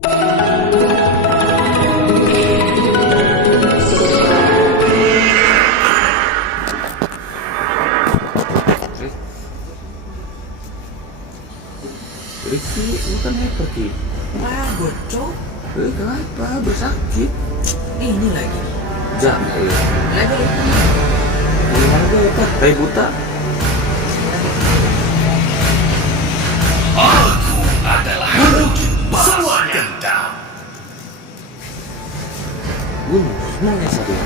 Riki, lu kan hyperki. Wah, gocok. Kenapa? Bersakit. Ini lagi. Jangan ya. Lagi itu. Ini harga ya, kayak buta. Aku adalah bukit semua dendam. Bunuh, semuanya saja.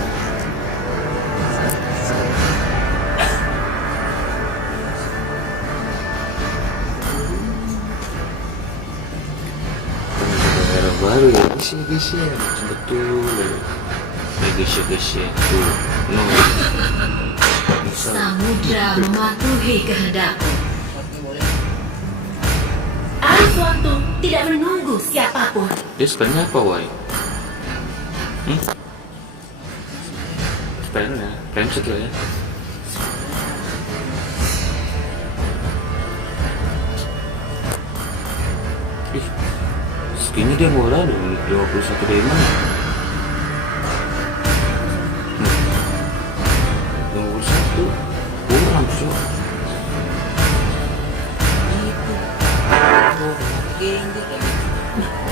Era baru ya, guys ya, betul. Ya guys ya, tuh, no. Samudra mematuhi kehendakku. Arus waktu tidak menunggu siapapun. Dia sukanya apa, Wai? Spellnya, Planchet lah ya. Ih, skinnya dia murah deh, 21 diamond. 21 kurang sih.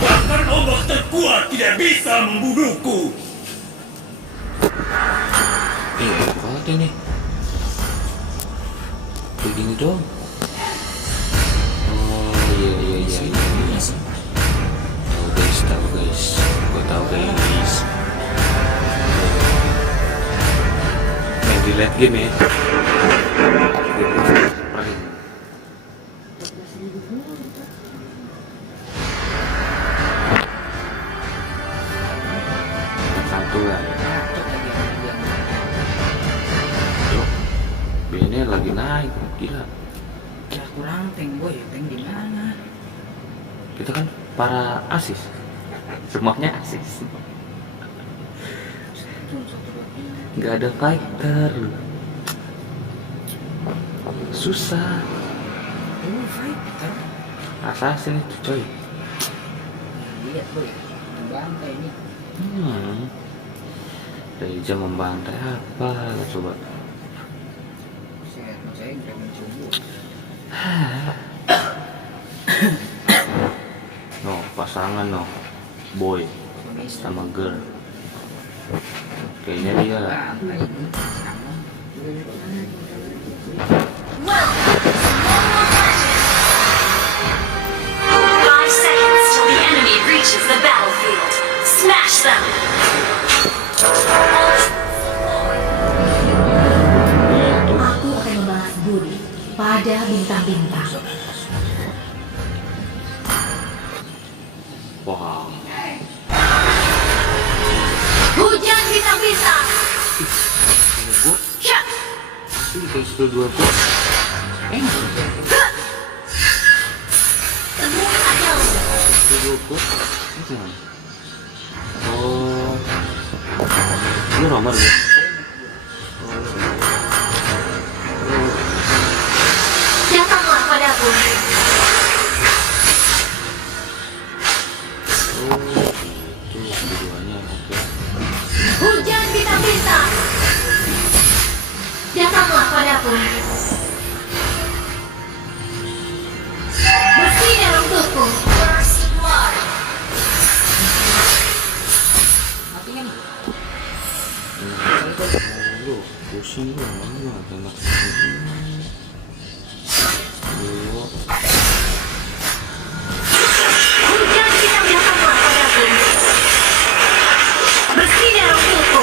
Bahkan ombak terkuat tidak bisa membunuhku. Kuat ini. Kayak gini dong. Oh iya. Tahu guys. Gue tahu guys. Main di late game ya. Satu lah. Ini lagi naik, gila. Ya kurang tank boy, tank di mana? Kita kan para asis. Semuanya asis. Nggak ada fighter. Susah. Fighter. Assassin itu coy. Lihat boy, bantai ini. Dari jam membantai apa coba? Saya udah mencoba. No, pasangan no. Boy sama girl. Kayaknya dia Bantai ini sama. Five seconds till the enemy reaches the battlefield. Smash them! Aku akan membalas budi pada bintang-bintang. wow. Hujan bintang-bintang. Gua Syah! sih kayak sudah 2 gua. Temui ajalmu. Sudah 2 gua. Itu mana? Oh. Ini nomor ya. Datanglah padaku. Itu keduanya oke. Hujan bintang-bintang. Datanglah padaku. Bersinar untukku. First blood. Matinya nih. Lu pusing lu mana enak. Dulu. Hujan bintang-bintang padaku. Bersinar untukku.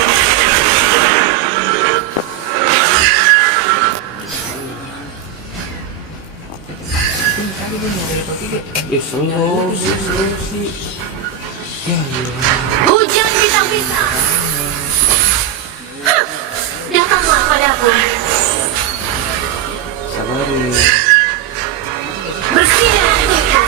Ini tadi dia mau dari kopi deh. Slow sih. Ya. Hujan bintang-bintang. Datanglah padaku. Sabarin. Bersinar untukku.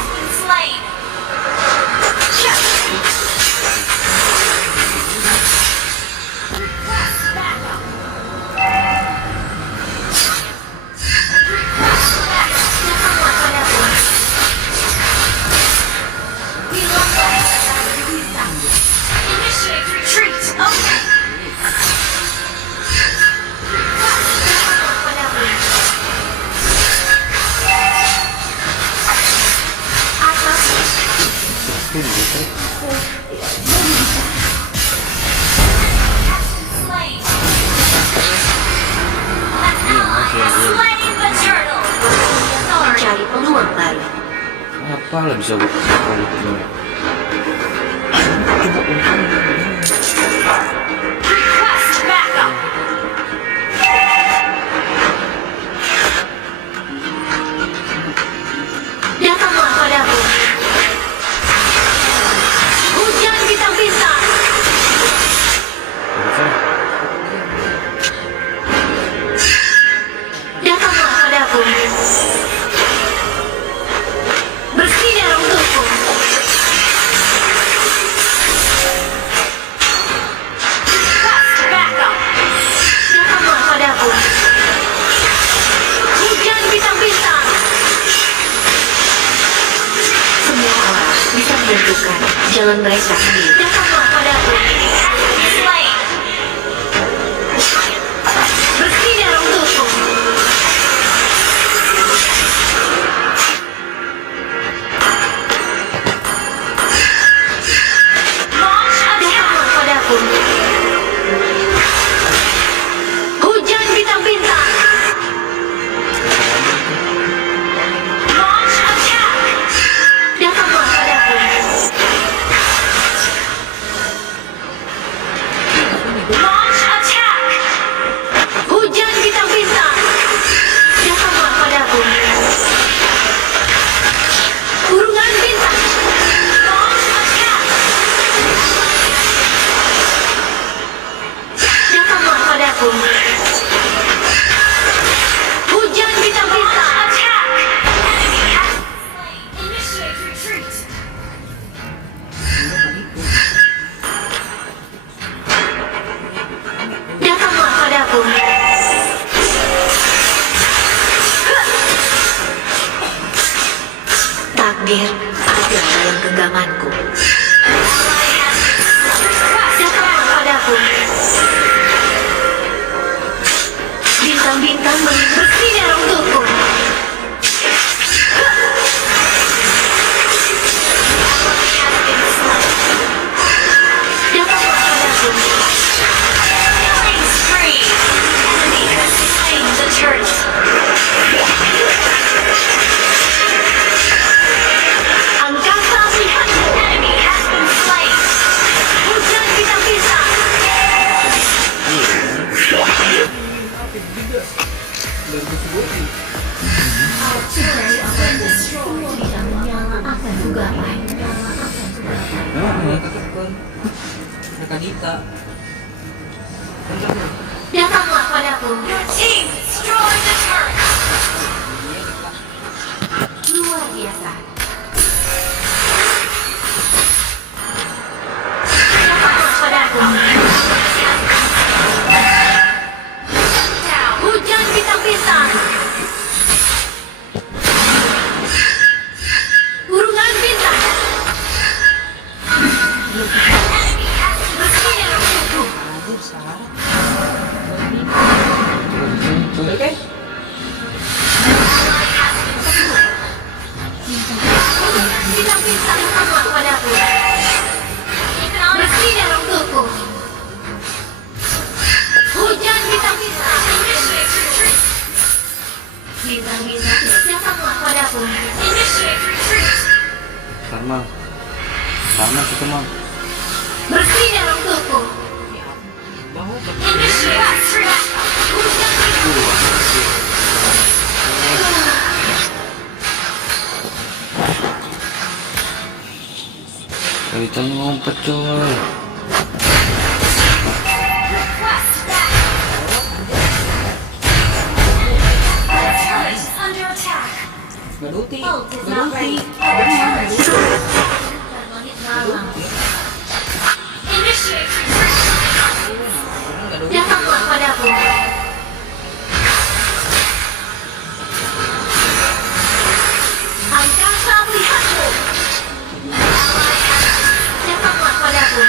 Datanglah padaku. Initiate retreat. Okay. Slain. An ally has slain the turtle. Mencari peluang baru. Apa lah bisa gue balik ini? Request backup. Datanglah padaku. Hujan bintang-bintang. Datanglah padaku. Bersinar untukku. Request backup. Datanglah padaku. Hujan bintang-bintang. Semua orang bisa menentukan jalan mereka sendiri. Datanglah padaku. Slain. Bersinar untukku. Launch attack. Padaku. Hujan bintang-bintang. Launch attack. Datanglah padaku. Launch attack. Hujan bintang-bintang. Datanglah padaku. Kurungan bintang. Launch attack. Datanglah padaku. Hujan bintang-bintang. Attack. Enemy has slain. Initiate retreat. Datanglah padaku. Takdir ada dalam genggamanku. Datanglah padaku. Bintang-bintang bersinar untukku. Datanglah padaku. Killing spree. Enemy has slain the turtle. Angkasa melihatku. Enemy has been slain. Hujan bintang-bintang. Akan kugapai. Nakanita. Datanglah padaku. Your team destroy the turret. Luar biasa. Datanglah padaku. Hujan bintang-bintang. Kurungan bintang. Enemy has bersinar untukku. Aduh, salah. Oke. Bintang-bintang datanglah padaku. Bersinar untukku. Hujan bintang-bintang. Bintang-bintang datanglah padaku. Initiate retreat. Sama kita mah. Bersinar untukku. Bahu Initiate retreat. Hujan Kita ngumpet coy. request back. Turret under attack. Gaduti. Ult is not ready. Gaduti. Initiate retreat. Gaduti. Datanglah padaku. Angkasa melihatku. Datanglah padaku.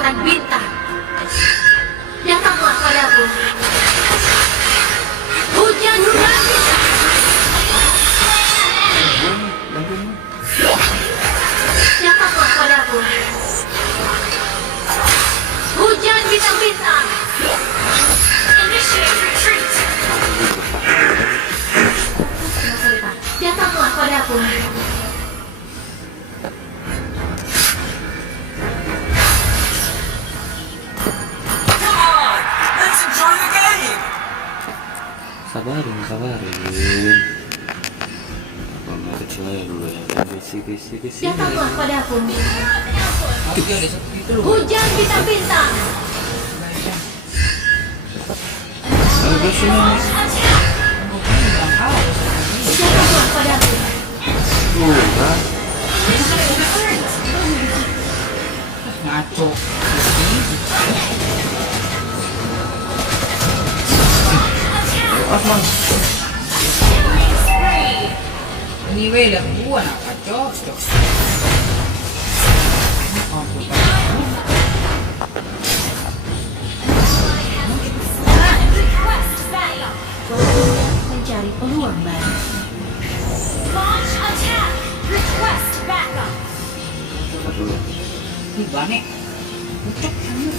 kekuatan bintang. Datanglah padaku. Hujan bintang. Datanglah padaku. Hujan bintang-bintang. Initiate retreat. Datanglah padaku. Let's enjoy the game! Sabarin. Apa kecil aja dulu ya. Besi. Datanglah padaku. Tapi ada satu itu loh. Hujan bintang-bintang. Ayo besi nih. Datanglah padaku. Tuh kan. Ngaco. Osman. Ini weh lah buan apa cocok. Mencari peluang baru. Aduh. Ini banyak. Ucap kamu.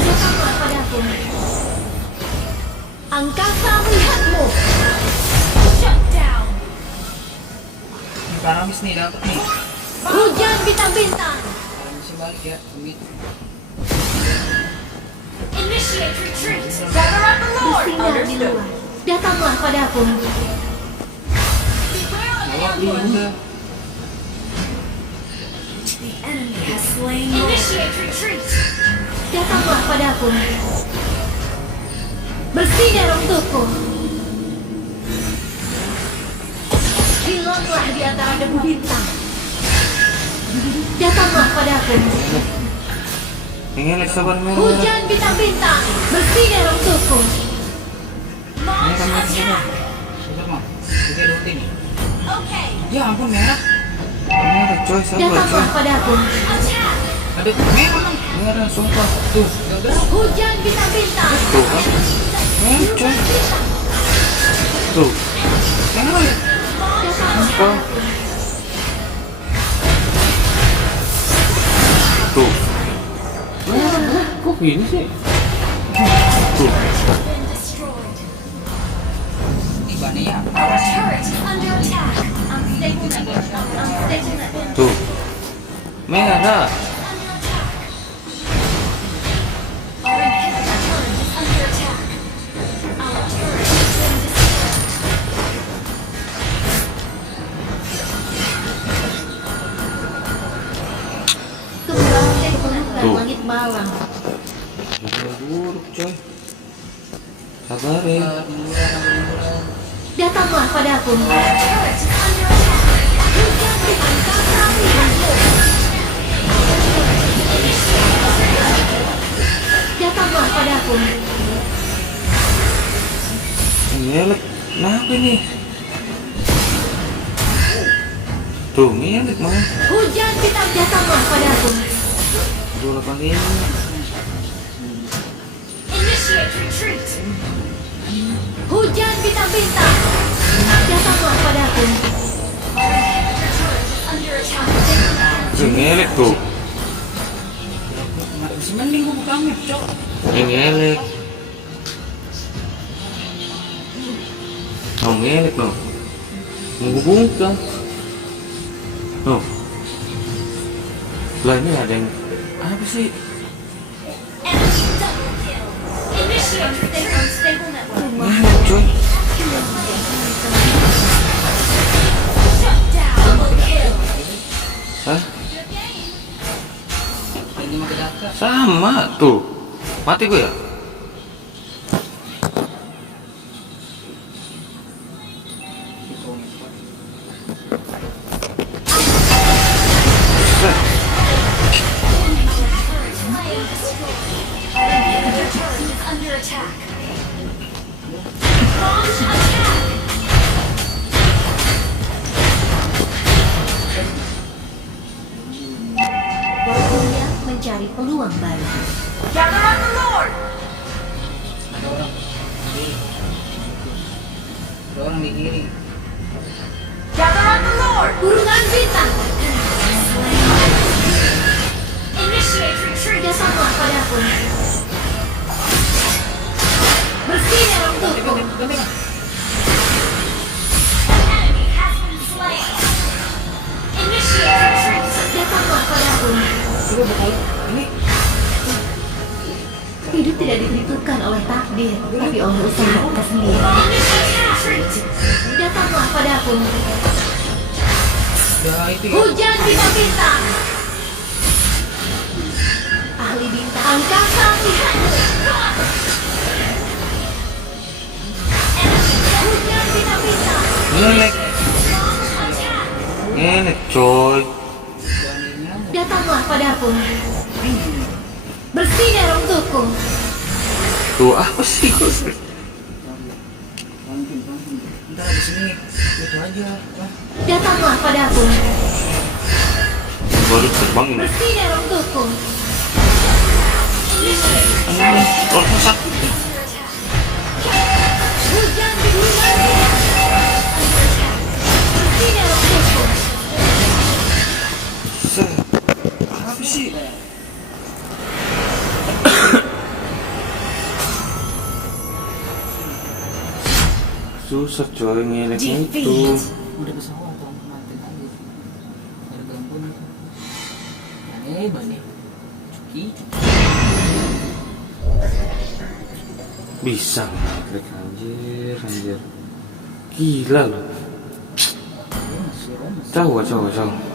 Datanglah padaku. Angkasa melihatmu. Ini paramis nih dapat nih. Hujan bintang-bintang. Paramis balik ya. Umit. Bersinar di luar. Datanglah padaku. Jawab dia udah. Datanglah padaku. Bersinar untukku. Hilanglah di antara debu bintang. Datanglah padaku. Ini sabar merah. Hujan bintang-bintang. Bersinar untukku. Ini kan merah sabar. Sabar mau. Kita rutin nih. Ya ampun merah. Merah coy, sabar Datanglah coy. padaku. Ada merah mang. Merah sumpah. Tuh. Ya udah. Hujan bintang-bintang. Tuh kan. Merah coy. Tuh. Merah ya. Datanglah padaku. Tuh. Merah. Kok gini sih? Tuh. Ini banyak ya. Awas. Tuh. Merah. Tuh. Langit malam. Merah buruk coy. Sabar ya. Datanglah padaku. Datanglah padaku. Ngelek. Kenapa nih? Tuh, ngelek mah. Hujan bintang datanglah padaku. 28 ini. Hujan bintang-bintang. Datanglah padaku. Tuh, ngelek tuh. Masih mending gua buka map cok. Ngelek. Oh, ngelek no. Menghubungkan. Oh. Lah ini ada yang apa sih? Ngelek coy. Hah? Ini mah kedaka. Sama tuh. Mati gue ya? Ada orang di kiri. Kurungan bintang. Initiate retreat. Datanglah padaku. Bersinar untukku. Initiate retreat. Datanglah padaku. Coba bakal ini. Hidup tidak ditentukan oleh takdir, tapi oleh usaha kita sendiri. Datanglah padaku. Udah itu ya. Hujan bintang-bintang. Ahli bintang angkasa pihak. Hujan bintang-bintang. Ngelek. Ngelek coy. Beraninya. Datanglah padaku. Bersinar untukku. Tuh apa sih Gus? Ntar habis ini itu aja. Wah, Datanglah padaku. Baru terbang ini. Bersinar untukku. Oh sakit. Hujan bintang. Bersinar untukku. Apa sih? Susah coy ngeleknya itu. udah pesawat tolong mati aja. Ada gangguan itu. Aneh banget. Cuki. Bisa ngelek anjir. Gila loh. Masih Roma. Coba.